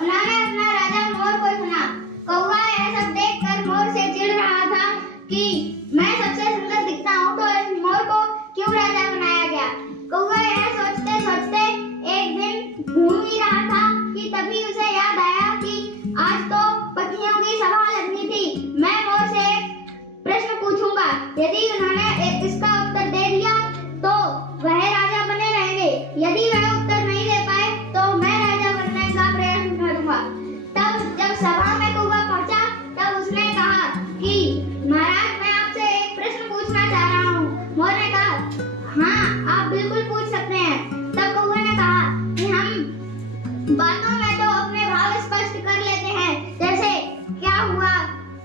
उन्होंने अपना राजा मोर को चुना। कौवा यह सब देखकर मोर से चिढ़ रहा था कि मैं सबसे सुंदर दिखता हूँ तो इस मोर को क्यों राजा बनाया गया। कौवा यह सोचते सोचते एक दिन घूम ही रहा था कि तभी उसे याद आया कि आज तो पक्षियों की सभा लगनी थी। मैं मोर से एक प्रश्न पूछूंगा, यदि उन्होंने इसका उत्तर दे दिया तो वह राजा बने रहेंगे, यदि वह उत्तर नहीं दे पाए तो मैं राजा बनने का प्रयत्न करूंगा। तब जब सभा में कौवा पहुंचा तब उसने कहा कि महाराज, मैं आपसे एक प्रश्न पूछना चाह रहा हूँ। मोर ने कहा, हाँ आप बिल्कुल पूछ सकते हैं। तब कौवे ने कहा कि हम बातों में तो अपने भाव स्पष्ट कर लेते हैं, जैसे क्या हुआ,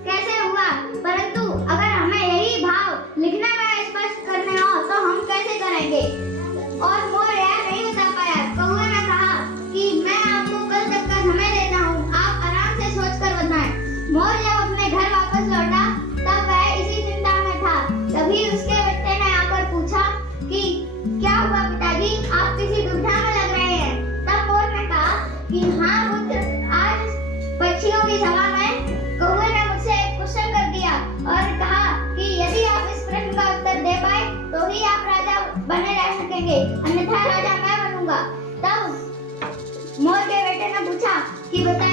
कैसे हुआ, परंतु अगर हमें यही भाव लिखने में स्पष्ट करने हो तो हम कैसे करेंगे। और मोर यह नहीं बता पाया। कौवे ने कहा कि मैं आपको कल तक का समय देता हूँ, आप आराम से सोचकर बताएं। मोर जब अपने घर वापस लौटा तब वह इसी चिंता में था। तभी उसके बेटे ने आकर पूछा कि क्या हुआ पिताजी, आप किसी दुविधा में लग रहे हैं। तब मोर ने कहा कि हाँ पुत्र, आज पक्षियों की सभा में कौवे ने मुझसे एक क्वेश्चन कर दिया और कहा कि यदि आप इस प्रश्न का उत्तर दे पाए तो ही आप राजा बने रह सकेंगे, अन्यथा राजा मैं बनूंगा। तब मोर के बेटे ने पूछा कि बता